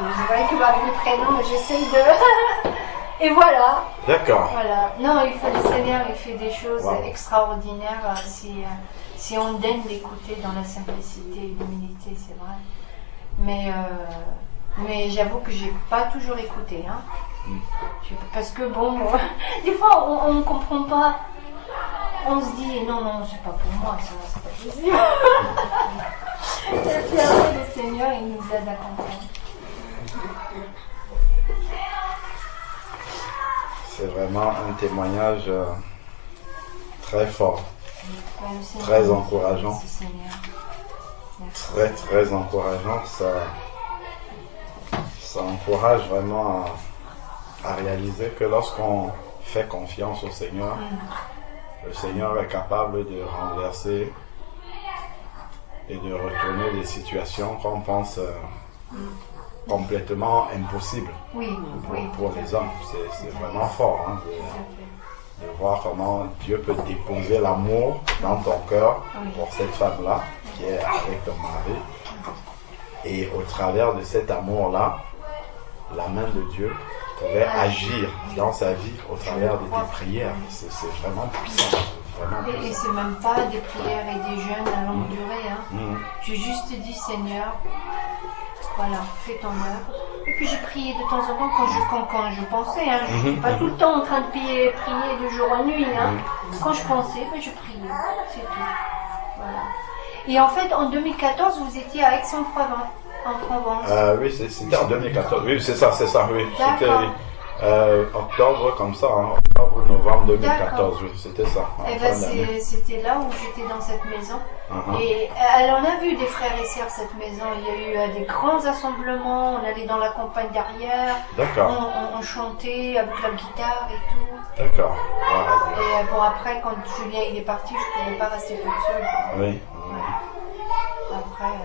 Je voyais que par le prénom, mais j'essaye de... Et voilà. D'accord. Voilà. Non, le Seigneur, il fait des choses Wow. extraordinaires si on daigne l'écouter dans la simplicité et l'humilité, c'est vrai. Mais j'avoue que j'ai pas toujours écouté. Hein. Parce que bon, des fois on ne comprend pas. On se dit non, c'est pas pour moi, ça, c'est pas possible. Et puis après, le Seigneur, il nous aide à comprendre. C'est vraiment un témoignage très fort, Ouais, très encourageant. Merci, Seigneur. Merci. Très très encourageant. Ça encourage vraiment à réaliser que lorsqu'on fait confiance au Seigneur, le Seigneur est capable de renverser et de retourner des situations qu'on pense complètement impossibles Oui, pour les hommes. C'est vraiment fort hein, de voir comment Dieu peut déposer l'amour dans ton cœur pour cette femme-là qui est avec ton mari. Et au travers de cet amour-là, la main de Dieu pourrait agir dans sa vie au travers de tes prières. C'est vraiment puissant. Et c'est même pas des prières et des jeûnes à longue durée. Hein. J'ai juste dit, Seigneur, voilà, fais ton œuvre. Et puis j'ai prié de temps en temps quand je pensais. Hein. Je ne suis pas tout le temps en train de prier de jour en nuit. Hein. Quand je pensais, ben, je priais. C'est tout. Voilà. Et en fait, en 2014, vous étiez à Aix-en-Provence. Oui, c'était en 2014. Oui, c'est ça, oui. C'était octobre, comme ça, hein. Octobre, novembre 2014, oui, c'était ça. Et ben c'était là où j'étais dans cette maison. Et elle en a vu des frères et sœurs, cette maison. Il y a eu des grands assemblements, on allait dans la campagne derrière. D'accord. On chantait avec la guitare et tout. D'accord. Et bon, après, quand Julien il est parti, je ne pouvais pas rester toute seule. Oui. Après,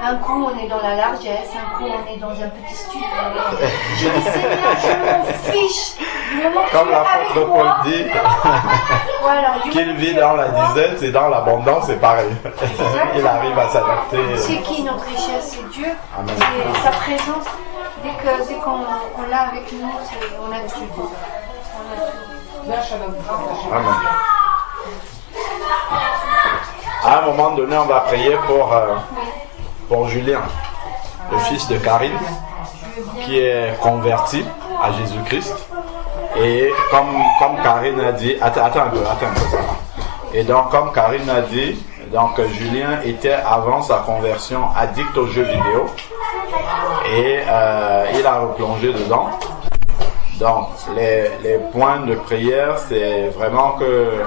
un coup on est dans la largesse, un coup on est dans un petit studio. Je dis Seigneur, je m'en fiche du moment que comme tu es avec l'apôtre moi. Paul dit, Voilà, qu'il vit dans la disette et dans l'abondance, c'est pareil. Il arrive à s'adapter. C'est qui notre richesse? C'est Dieu. Amen. C'est sa présence. Dès qu'on l'a avec nous, on a tout. Amen. À un moment donné, on va prier pour Julien, le fils de Karine, qui est converti à Jésus-Christ. Et comme Karine a dit, attends un peu. Et donc, comme Karine a dit, donc Julien était avant sa conversion addict aux jeux vidéo. Et il a replongé dedans. Donc, les points de prière, c'est vraiment que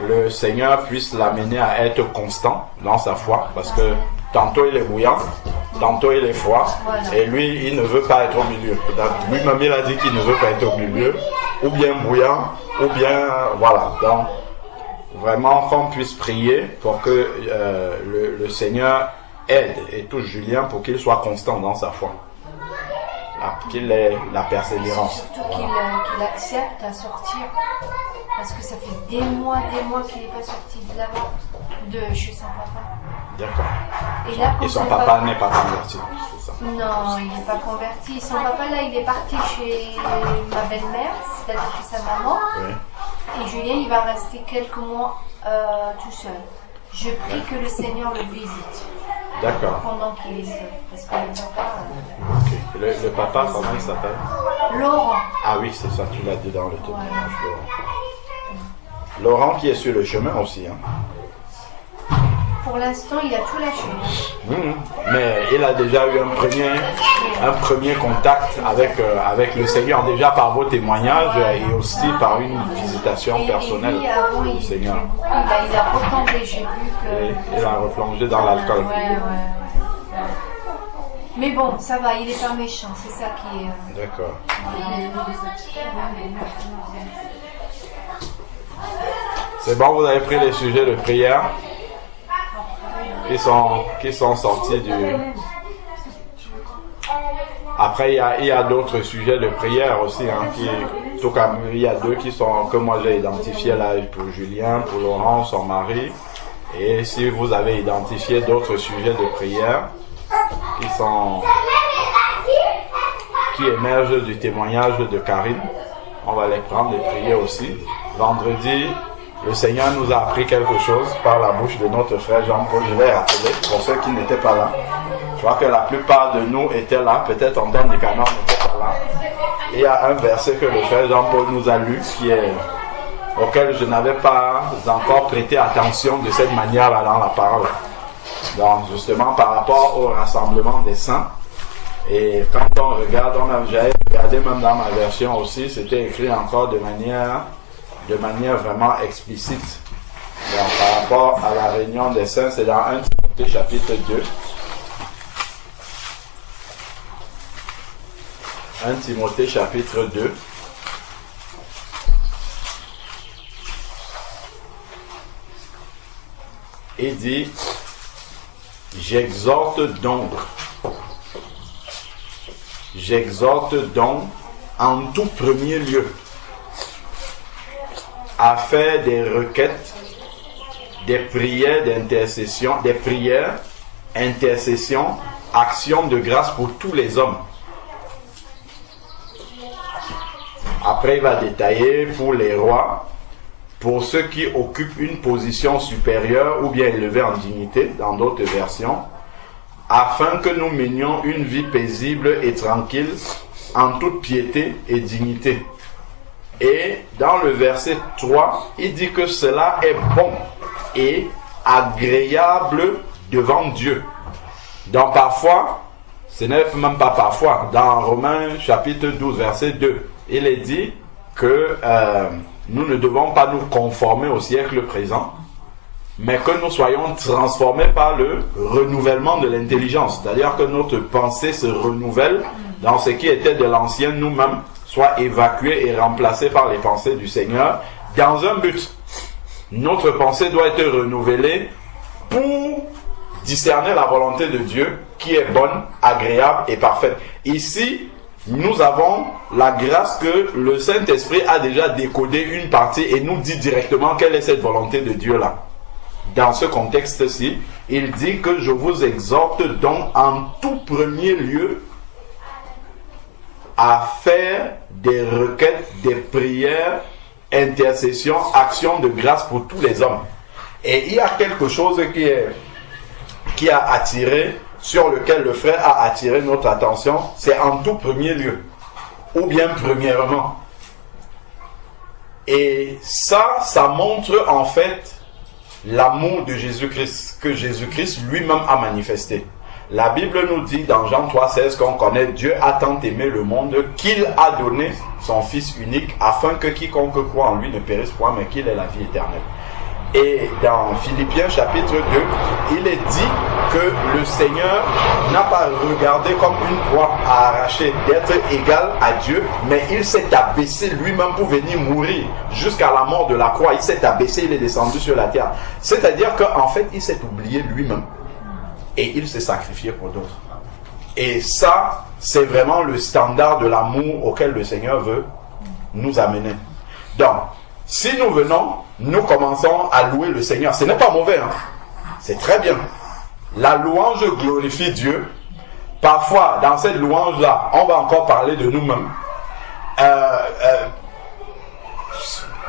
le Seigneur puisse l'amener à être constant dans sa foi, parce que tantôt il est bouillant, tantôt il est froid, et lui il ne veut pas être au milieu. Lui-même il a dit qu'il ne veut pas être au milieu, ou bien bouillant, ou bien voilà. Donc vraiment qu'on puisse prier pour que le Seigneur aide et touche Julien pour qu'il soit constant dans sa foi, qu'il ait la persévérance. Surtout qu'il accepte à sortir. Parce que ça fait des mois qu'il n'est pas sorti de là-bas, de chez son papa. D'accord. Et son papa n'est pas converti, c'est ça? Non, il n'est pas converti. Son papa, là, il est parti chez ma belle-mère, c'est-à-dire chez sa maman. Oui. Et Julien, il va rester quelques mois tout seul. Je prie que le Seigneur le visite. D'accord. Pendant qu'il est seul. Parce que le papa... Okay. Le papa, comment il s'appelle? Laurent. Ah oui, c'est ça, tu l'as dit dans le témoignage. Laurent qui est sur le chemin aussi. Hein. Pour l'instant, il a tout lâché. Mais il a déjà eu un premier contact avec le Seigneur, déjà par vos témoignages et aussi par une visitation personnelle du Seigneur. Il a retombé, j'ai vu que... Il a replongé dans l'alcool. Ouais. Mais bon, ça va, il n'est pas méchant, c'est ça qui est... D'accord. C'est bon, vous avez pris les sujets de prière qui sont sortis du... Après, il y a d'autres sujets de prière aussi. Hein, tout comme il y a deux que moi j'ai identifiés là pour Julien, pour Laurent, son mari. Et si vous avez identifié d'autres sujets de prière, qui émergent du témoignage de Karine. On va les prendre et prier aussi. Vendredi, le Seigneur nous a appris quelque chose par la bouche de notre frère Jean-Paul. Je vais rappeler pour ceux qui n'étaient pas là. Je crois que la plupart de nous étaient là. Peut-être Antoine Nicanor n'était pas là. Et il y a un verset que le frère Jean-Paul nous a lu auquel je n'avais pas encore prêté attention de cette manière-là dans la parole. Donc justement par rapport au rassemblement des saints. Et quand on regarde, j'avais regardé même dans ma version aussi, c'était écrit encore de manière vraiment explicite. Donc, par rapport à la réunion des saints, c'est dans 1 Timothée chapitre 2. 1 Timothée chapitre 2. Il dit, j'exhorte donc en tout premier lieu à faire des requêtes, des prières d'intercession, intercessions, actions de grâce pour tous les hommes. Après, il va détailler pour les rois, pour ceux qui occupent une position supérieure ou bien élevée en dignité, dans d'autres versions, afin que nous menions une vie paisible et tranquille, en toute piété et dignité. Et dans le verset 3, il dit que cela est bon et agréable devant Dieu. Donc parfois, ce n'est même pas parfois, dans Romains chapitre 12, verset 2, il est dit que nous ne devons pas nous conformer au siècle présent, mais que nous soyons transformés par le renouvellement de l'intelligence. C'est-à-dire que notre pensée se renouvelle dans ce qui était de l'ancien nous-mêmes, soit évacué et remplacé par les pensées du Seigneur, dans un but. Notre pensée doit être renouvelée pour discerner la volonté de Dieu, qui est bonne, agréable et parfaite. Ici, nous avons la grâce que le Saint-Esprit a déjà décodé une partie et nous dit directement quelle est cette volonté de Dieu-là. Dans ce contexte-ci, il dit que je vous exhorte donc en tout premier lieu à faire des requêtes, des prières, intercessions, actions de grâce pour tous les hommes. Et il y a quelque chose qui a attiré, sur lequel le frère a attiré notre attention, c'est en tout premier lieu, ou bien premièrement. Et ça montre en fait l'amour de Jésus-Christ, que Jésus-Christ lui-même a manifesté. La Bible nous dit dans Jean 3,16 qu'on connaît, Dieu a tant aimé le monde qu'il a donné son Fils unique afin que quiconque croit en lui ne périsse point mais qu'il ait la vie éternelle. Et dans Philippiens chapitre 2, il est dit que le Seigneur n'a pas regardé comme une proie à arracher d'être égal à Dieu, mais il s'est abaissé lui-même pour venir mourir jusqu'à la mort de la croix. Il s'est abaissé, il est descendu sur la terre. C'est-à-dire qu'en fait, il s'est oublié lui-même et il s'est sacrifié pour d'autres. Et ça, c'est vraiment le standard de l'amour auquel le Seigneur veut nous amener. Donc, si nous venons, nous commençons à louer le Seigneur. Ce n'est pas mauvais, hein? C'est très bien. La louange glorifie Dieu. Parfois, dans cette louange-là, on va encore parler de nous-mêmes.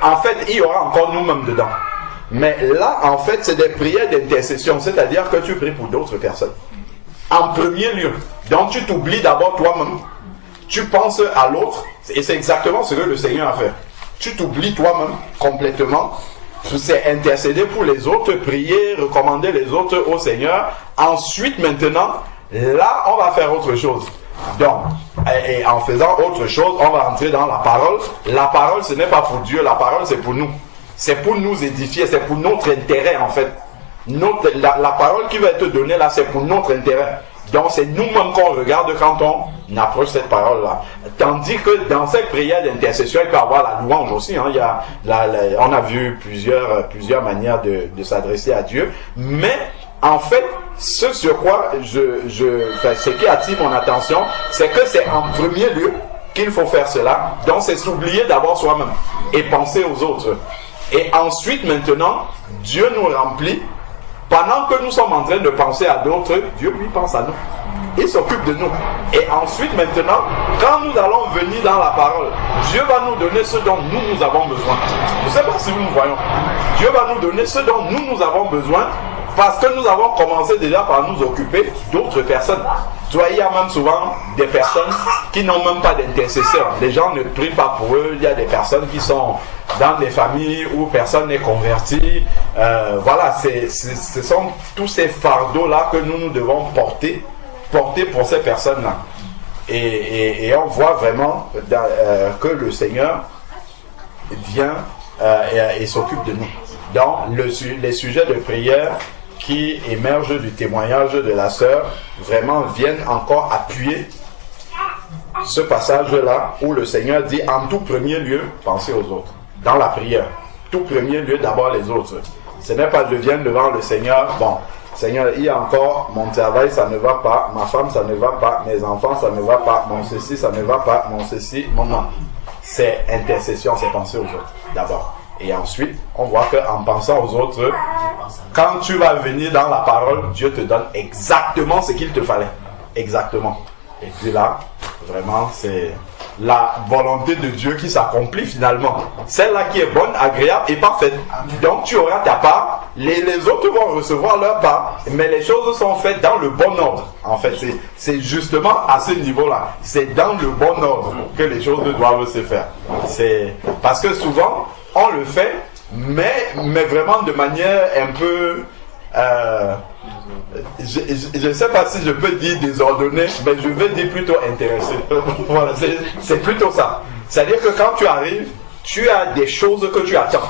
En fait, il y aura encore nous-mêmes dedans. Mais là, en fait, c'est des prières d'intercession. C'est-à-dire que tu pries pour d'autres personnes. En premier lieu. Donc, tu t'oublies d'abord toi-même. Tu penses à l'autre. Et c'est exactement ce que le Seigneur a fait. Tu t'oublies toi-même complètement. C'est intercéder pour les autres, prier, recommander les autres au Seigneur. Ensuite, maintenant, là, on va faire autre chose. Donc, et en faisant autre chose, on va entrer dans la parole. La parole, ce n'est pas pour Dieu, la parole, c'est pour nous. C'est pour nous édifier, c'est pour notre intérêt, en fait. La parole qui va être donnée là, c'est pour notre intérêt. Donc, c'est nous-mêmes qu'on regarde quand on approche cette parole-là. Tandis que dans cette prière d'intercession, il peut y avoir la louange aussi. Hein. On a vu plusieurs manières de s'adresser à Dieu. Mais, en fait, ce sur quoi ce qui attire mon attention, c'est que c'est en premier lieu qu'il faut faire cela. Donc, c'est s'oublier d'abord soi-même et penser aux autres. Et ensuite, maintenant, Dieu nous remplit pendant que nous sommes en train de penser à d'autres, Dieu lui pense à nous. Il s'occupe de nous. Et ensuite, maintenant, quand nous allons venir dans la parole, Dieu va nous donner ce dont nous avons besoin. Je ne sais pas si nous voyons. Dieu va nous donner ce dont nous avons besoin parce que nous avons commencé déjà par nous occuper d'autres personnes. Tu vois, il y a même souvent des personnes qui n'ont même pas d'intercesseur. Les gens ne prient pas pour eux. Il y a des personnes qui sont dans des familles où personne n'est converti. Voilà, ce sont tous ces fardeaux-là que nous devons porter pour ces personnes-là. Et on voit vraiment que le Seigneur vient et s'occupe de nous. Dans les sujets de prière qui émergent du témoignage de la sœur, vraiment viennent encore appuyer ce passage-là où le Seigneur dit en tout premier lieu, pensez aux autres. Dans la prière, tout premier lieu, d'abord les autres. Ce n'est pas je viens devant le Seigneur, bon, Seigneur, il y a encore mon travail, ça ne va pas, ma femme, ça ne va pas, mes enfants, ça ne va pas, mon ceci, ça ne va pas, mon ceci, mon non. C'est intercession, c'est penser aux autres, d'abord. Et ensuite, on voit qu'en pensant aux autres, quand tu vas venir dans la parole, Dieu te donne exactement ce qu'il te fallait. Exactement. Et puis là, vraiment, c'est la volonté de Dieu qui s'accomplit finalement. Celle-là qui est bonne, agréable et parfaite. Donc tu auras ta part, les autres vont recevoir leur part, mais les choses sont faites dans le bon ordre. En fait, c'est justement à ce niveau-là. C'est dans le bon ordre que les choses doivent se faire. C'est parce que souvent, on le fait, mais vraiment de manière un peu... je ne sais pas si je peux dire désordonné, mais je vais dire plutôt intéressé. Voilà, c'est plutôt ça. C'est-à-dire que quand tu arrives, tu as des choses que tu attends.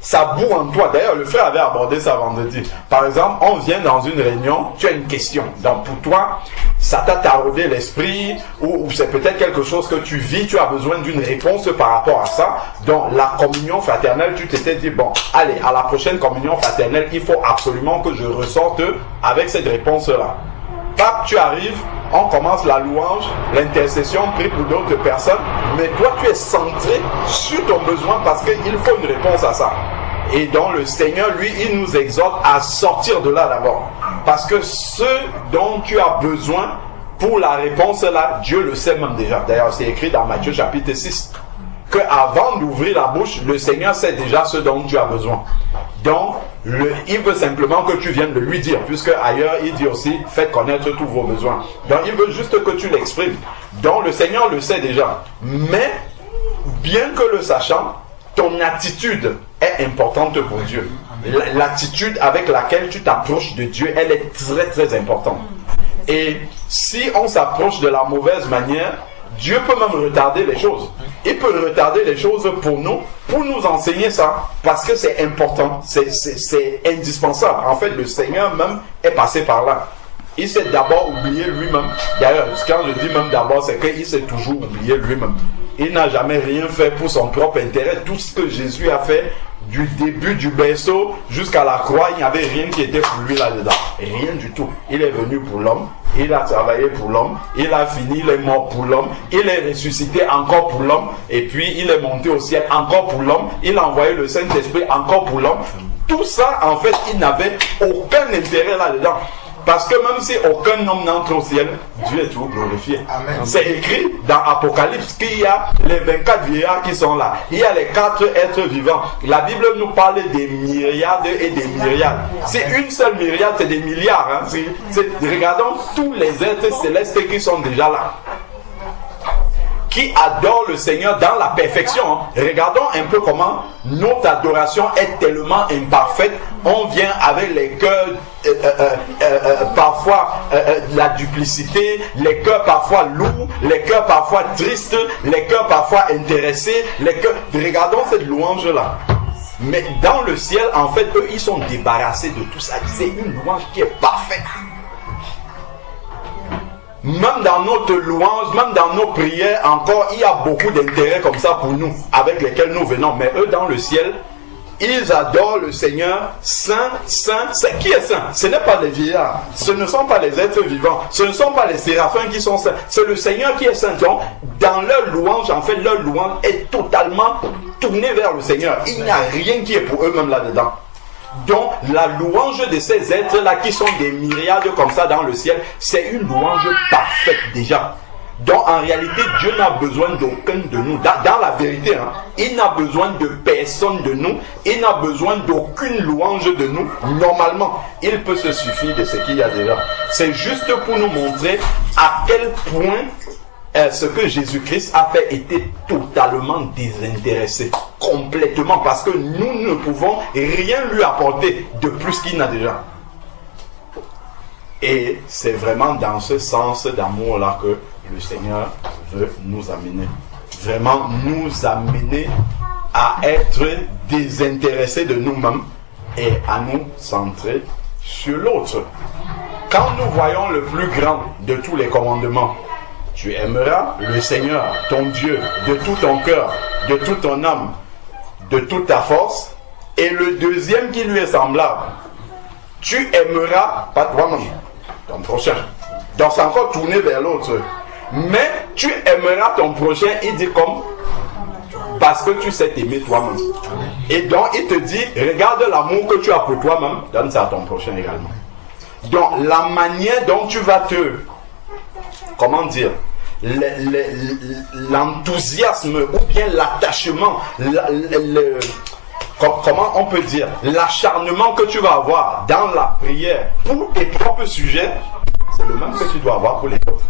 Ça bout en toi. D'ailleurs, le frère avait abordé ça vendredi. Par exemple, on vient dans une réunion, tu as une question. Donc pour toi, ça t'a taraudé l'esprit, ou c'est peut-être quelque chose que tu vis, tu as besoin d'une réponse par rapport à ça. Donc la communion fraternelle, tu t'étais dit, bon, allez, à la prochaine communion fraternelle, il faut absolument que je ressorte avec cette réponse-là. Pape, tu arrives, on commence la louange, l'intercession, prie pour d'autres personnes, mais toi tu es centré sur ton besoin parce qu'il faut une réponse à ça. Et donc le Seigneur, lui, il nous exhorte à sortir de là d'abord. Parce que ce dont tu as besoin pour la réponse là, Dieu le sait même déjà. D'ailleurs, c'est écrit dans Matthieu chapitre 6, qu'avant d'ouvrir la bouche, le Seigneur sait déjà ce dont tu as besoin. Donc, il veut simplement que tu viennes de lui dire, puisque ailleurs, il dit aussi, faites connaître tous vos besoins. Donc, il veut juste que tu l'exprimes. Donc, le Seigneur le sait déjà. Mais, bien que le sachant, ton attitude est importante pour Dieu. L'attitude avec laquelle tu t'approches de Dieu, elle est très très importante. Et si on s'approche de la mauvaise manière, Dieu peut même retarder les choses. Il peut retarder les choses pour nous enseigner ça, parce que c'est important, c'est indispensable. En fait, le Seigneur même est passé par là. Il s'est d'abord oublié lui-même. D'ailleurs, quand je dis même d'abord, c'est qu'il s'est toujours oublié lui-même. Il n'a jamais rien fait pour son propre intérêt. Tout ce que Jésus a fait, du début du berceau jusqu'à la croix, il n'y avait rien qui était pour lui là-dedans. Rien du tout. Il est venu pour l'homme, il a travaillé pour l'homme, il a fini, il est mort pour l'homme, il est ressuscité encore pour l'homme, et puis il est monté au ciel encore pour l'homme, il a envoyé le Saint-Esprit encore pour l'homme. Tout ça, en fait, il n'avait aucun intérêt là-dedans. Parce que même si aucun homme n'entre au ciel, Dieu est toujours glorifié. Amen. C'est écrit dans Apocalypse qu'il y a les 24 vieillards qui sont là. Il y a les 4 êtres vivants. La Bible nous parle des myriades et des myriades. C'est une seule myriade, c'est des milliards. Hein. Regardons tous les êtres célestes qui sont déjà là, qui adorent le Seigneur dans la perfection. Regardons un peu comment notre adoration est tellement imparfaite. On vient avec les cœurs parfois la duplicité, les cœurs parfois lourds, les cœurs parfois tristes, les cœurs parfois intéressés, les cœurs... Regardons cette louange-là. Mais dans le ciel, en fait, eux, ils sont débarrassés de tout ça. C'est une louange qui est parfaite. Même dans notre louange, même dans nos prières, encore, il y a beaucoup d'intérêt comme ça pour nous, avec lesquels nous venons. Mais eux, dans le ciel, ils adorent le Seigneur, saint, saint, saint. Qui est saint? Ce n'est pas les vieillards, ce ne sont pas les êtres vivants, ce ne sont pas les séraphins qui sont saints, c'est le Seigneur qui est saint. Donc, dans leur louange, en fait, leur louange est totalement tournée vers le Seigneur. Il n'y a rien qui est pour eux-mêmes là-dedans. Donc la louange de ces êtres-là qui sont des myriades comme ça dans le ciel, c'est une louange parfaite déjà. Donc en réalité, Dieu n'a besoin d'aucun de nous. Dans la vérité, hein, il n'a besoin de personne de nous. Il n'a besoin d'aucune louange de nous. Normalement, il peut se suffire de ce qu'il y a déjà. C'est juste pour nous montrer à quel point ce que Jésus-Christ a fait était totalement désintéressé. Complètement. Parce que nous ne pouvons rien lui apporter de plus qu'il n'a déjà. Et c'est vraiment dans ce sens d'amour-là que le Seigneur veut nous amener. Vraiment nous amener à être désintéressés de nous-mêmes et à nous centrer sur l'autre. Quand nous voyons le plus grand de tous les commandements, tu aimeras le Seigneur, ton Dieu, de tout ton cœur, de toute ton âme, de toute ta force. Et le deuxième qui lui est semblable, tu aimeras, pas toi-même, ton prochain. Donc c'est encore tourné vers l'autre. Mais tu aimeras ton prochain, il dit comme, parce que tu sais t'aimer toi-même. Et donc il te dit, regarde l'amour que tu as pour toi-même, donne ça à ton prochain également. Donc la manière dont tu vas te, comment dire, l'enthousiasme ou bien l'attachement, comment on peut dire, l'acharnement que tu vas avoir dans la prière pour tes propres sujets, c'est le même que tu dois avoir pour les autres.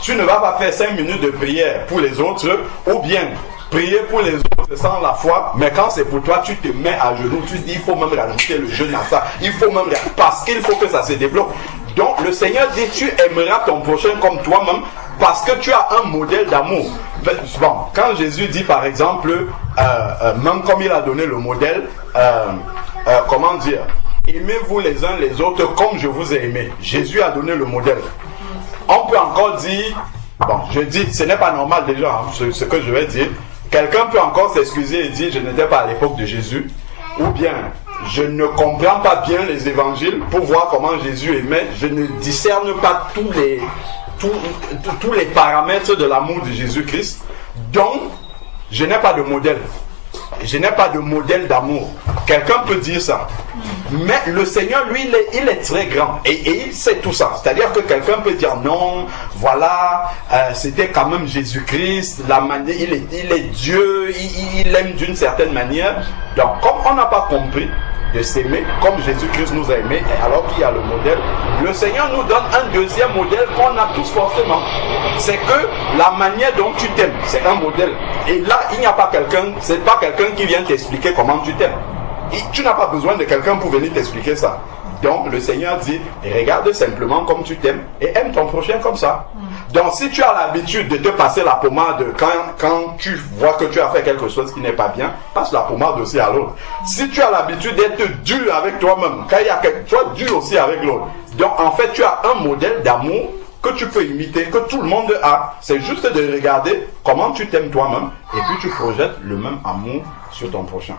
Tu ne vas pas faire 5 minutes de prière pour les autres ou bien prier pour les autres sans la foi, mais quand c'est pour toi, tu te mets à genoux, tu te dis il faut même rajouter le jeûne à ça, il faut même, parce qu'il faut que ça se débloque. Donc le Seigneur dit tu aimeras ton prochain comme toi-même parce que tu as un modèle d'amour. Bon, quand Jésus dit par exemple, même comme il a donné le modèle, comment dire, aimez-vous les uns les autres comme je vous ai aimé. Jésus a donné le modèle. On peut encore dire, bon, je dis, ce n'est pas normal déjà, hein, ce que je vais dire. Quelqu'un peut encore s'excuser et dire, je n'étais pas à l'époque de Jésus. Ou bien, je ne comprends pas bien les évangiles pour voir comment Jésus aimait. Je ne discerne pas tous les paramètres de l'amour de Jésus-Christ. Donc, je n'ai pas de modèle. Je n'ai pas de modèle d'amour. Quelqu'un peut dire ça. Mais le Seigneur, lui, il est très grand. Et il sait tout ça. C'est-à-dire que quelqu'un peut dire non, voilà, c'était quand même Jésus-Christ, il est Dieu, il aime d'une certaine manière. Donc, comme on n'a pas compris de s'aimer comme Jésus-Christ nous a aimés, alors qu'il y a le modèle, le Seigneur nous donne un deuxième modèle qu'on a tous forcément. C'est que la manière dont tu t'aimes, c'est un modèle. Et là, il n'y a pas quelqu'un, c'est pas quelqu'un qui vient t'expliquer comment tu t'aimes. Tu n'as pas besoin de quelqu'un pour venir t'expliquer ça. Donc le Seigneur dit, regarde simplement comme tu t'aimes et aime ton prochain comme ça. Donc si tu as l'habitude de te passer la pommade quand tu vois que tu as fait quelque chose qui n'est pas bien, passe la pommade aussi à l'autre. Si tu as l'habitude d'être dur avec toi-même, quand il y a quelque chose, dur aussi avec l'autre. Donc en fait tu as un modèle d'amour que tu peux imiter, que tout le monde a. C'est juste de regarder comment tu t'aimes toi-même et puis tu projettes le même amour sur ton prochain.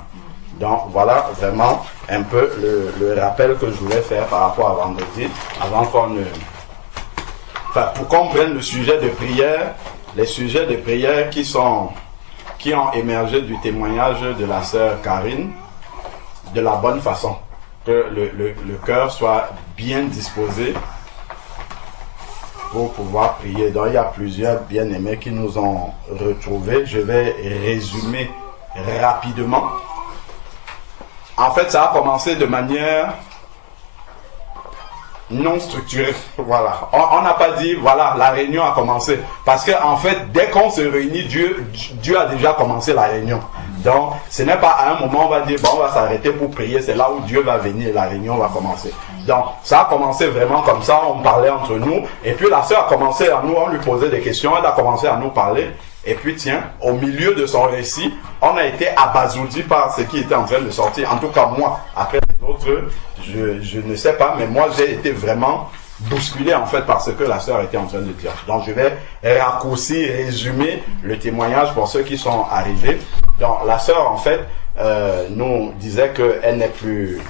Donc voilà vraiment un peu le rappel que je voulais faire par rapport à vendredi, avant qu'on ne... Enfin, pour qu'on prenne le sujet de prière, les sujets de prière qui ont émergé du témoignage de la sœur Karine, de la bonne façon, que le cœur soit bien disposé pour pouvoir prier. Donc il y a plusieurs bien-aimés qui nous ont retrouvés. Je vais résumer rapidement. En fait, ça a commencé de manière non structurée. Voilà. On n'a pas dit, voilà, la réunion a commencé. Parce qu'en fait, dès qu'on se réunit, Dieu a déjà commencé la réunion. Donc, ce n'est pas à un moment, on va dire, bon, on va s'arrêter pour prier. C'est là où Dieu va venir et la réunion va commencer. Donc, ça a commencé vraiment comme ça. On parlait entre nous. Et puis, la sœur a commencé à nous, on lui posait des questions. Elle a commencé à nous parler. Et puis tiens, au milieu de son récit, on a été abasourdi par ce qui était en train de sortir. En tout cas moi, après les autres, je ne sais pas, mais moi j'ai été vraiment bousculé en fait par ce que la sœur était en train de dire. Donc je vais raccourcir, résumer le témoignage pour ceux qui sont arrivés. Donc la sœur en fait nous disait qu'elle n'est plus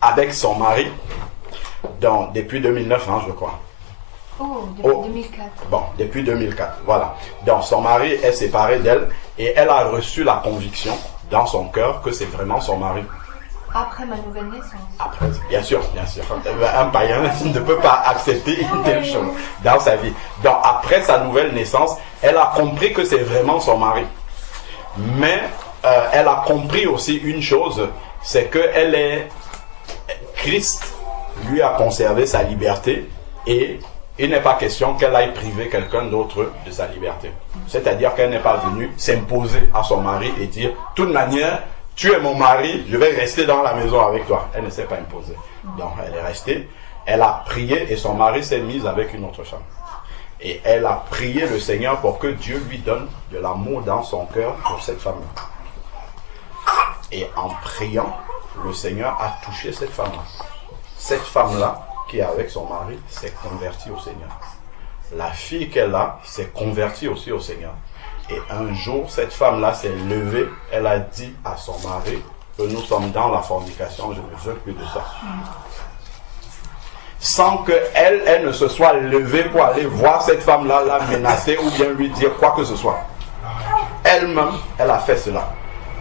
avec son mari donc, depuis 2009, hein, je crois. Oh, depuis 2004. Bon, depuis 2004, voilà. Donc, son mari est séparé d'elle et elle a reçu la conviction dans son cœur que c'est vraiment son mari. Après ma nouvelle naissance. Après, bien sûr, bien sûr. Un païen ne peut pas accepter une telle chose dans sa vie. Donc, après sa nouvelle naissance, elle a compris que c'est vraiment son mari. Mais elle a compris aussi une chose, c'est que Christ lui a conservé sa liberté et il n'est pas question qu'elle aille priver quelqu'un d'autre de sa liberté. C'est-à-dire qu'elle n'est pas venue s'imposer à son mari et dire, de toute manière, tu es mon mari, je vais rester dans la maison avec toi. Elle ne s'est pas imposée. Donc elle est restée, elle a prié et son mari s'est mis avec une autre femme. Et elle a prié le Seigneur pour que Dieu lui donne de l'amour dans son cœur pour cette femme-là. Et en priant, le Seigneur a touché cette femme-là. Cette femme-là, qui est avec son mari, s'est convertie au Seigneur. La fille qu'elle a s'est convertie aussi au Seigneur. Et un jour, cette femme-là s'est levée, elle a dit à son mari que nous sommes dans la fornication, je ne veux plus de ça. Sans qu'elle ne se soit levée pour aller voir cette femme-là, la menacer ou bien lui dire quoi que ce soit. Elle-même, elle a fait cela.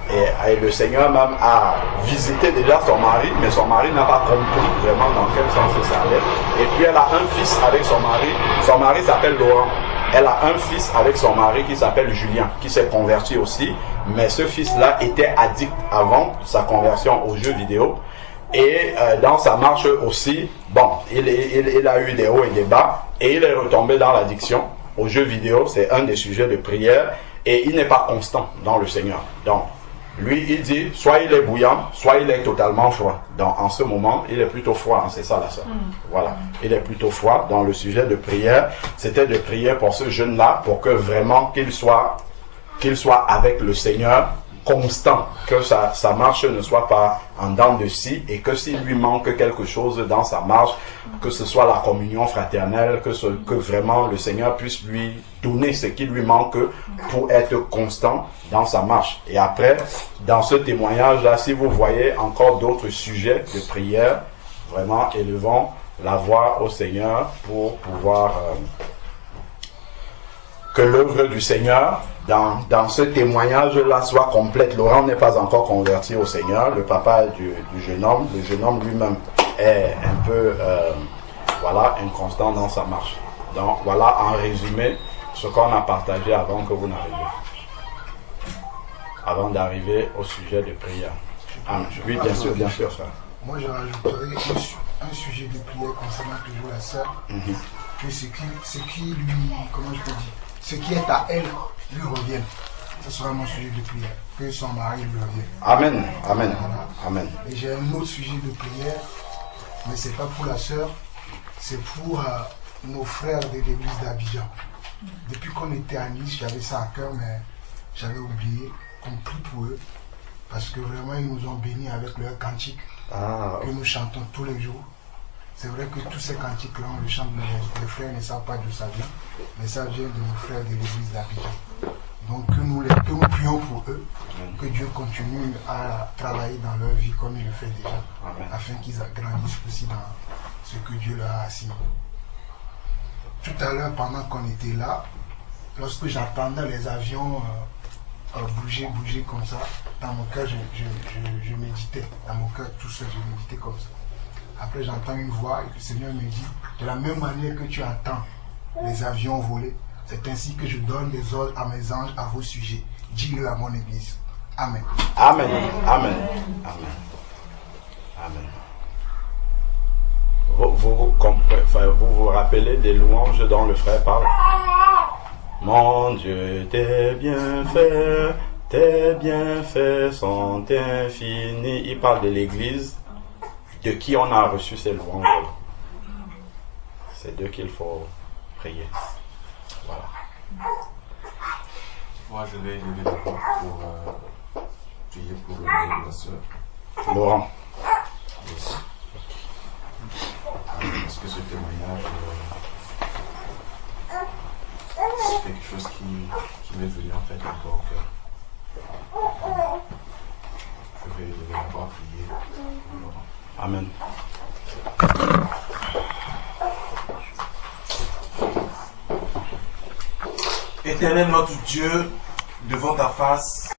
Et le Seigneur même a visité déjà son mari, mais son mari n'a pas compris vraiment dans quel sens ça allait. Et puis elle a un fils avec son mari s'appelle Laurent. Elle a un fils avec son mari qui s'appelle Julien, qui s'est converti aussi, mais ce fils-là était addict avant sa conversion aux jeux vidéo. Et dans sa marche aussi, bon, il a eu des hauts et des bas, et il est retombé dans l'addiction aux jeux vidéo, c'est un des sujets de prière, et il n'est pas constant dans le Seigneur. Donc, lui, il dit, soit il est bouillant, soit il est totalement froid. Donc, en ce moment, il est plutôt froid, hein, c'est ça la sœur. Voilà, il est plutôt froid. Dans le sujet de prière, c'était de prier pour ce jeune-là, pour que vraiment qu'il soit avec le Seigneur, constant, que sa marche ne soit pas en dents de scie, et que s'il lui manque quelque chose dans sa marche, que ce soit la communion fraternelle, que vraiment le Seigneur puisse lui donner ce qui lui manque pour être constant dans sa marche. Et après, dans ce témoignage-là, si vous voyez encore d'autres sujets de prière, vraiment élevons la voix au Seigneur pour pouvoir que l'œuvre du Seigneur dans ce témoignage-là soit complète. Laurent n'est pas encore converti au Seigneur, le papa du jeune homme, le jeune homme lui-même est un peu inconstant dans sa marche. Donc voilà en résumé ce qu'on a partagé avant que vous n'arriviez. Avant d'arriver au sujet de prière. Oui, bien sûr, frère. Moi, je rajouterai un sujet de prière concernant toujours la sœur, que ce qui lui, comment je peux dire, ce qui est à elle lui revienne. Ce sera mon sujet de prière, que son mari lui revienne. Amen, amen, voilà. Amen. Et j'ai un autre sujet de prière, mais ce n'est pas pour la sœur, c'est pour nos frères de l'église d'Abidjan. Depuis qu'on était à Nice, j'avais ça à cœur, mais j'avais oublié qu'on prie pour eux, parce que vraiment ils nous ont bénis avec leurs cantiques que nous chantons tous les jours. C'est vrai que tous ces cantiques-là, on les chante, mais les frères ne savent pas d'où ça vient, mais ça vient de nos frères de l'église d'Abidjan. Donc que nous prions pour eux, que Dieu continue à travailler dans leur vie comme il le fait déjà, afin qu'ils grandissent aussi dans ce que Dieu leur a assigné. Tout à l'heure, pendant qu'on était là, lorsque j'entendais les avions bouger comme ça, dans mon cœur, je méditais. Dans mon cœur, tout seul, je méditais comme ça. Après, j'entends une voix et le Seigneur me dit, de la même manière que tu entends les avions voler, c'est ainsi que je donne des ordres à mes anges à vos sujets. Dis-le à mon église. Amen. Amen. Amen. Amen. Amen. Vous vous rappelez des louanges dont le frère parle? Mon Dieu, tes bienfaits sont infinis. Il parle de l'église de qui on a reçu ces louanges. C'est d'eux qu'il faut prier. Voilà. Moi, je vais lever la voix pour prier pour le de la sœur. Laurent. Parce que ce témoignage, c'est quelque chose qui m'est venu en fait encore au cœur. Je vais lever la voix, prier pour Laurent. Amen. Éternel notre Dieu, devant ta face,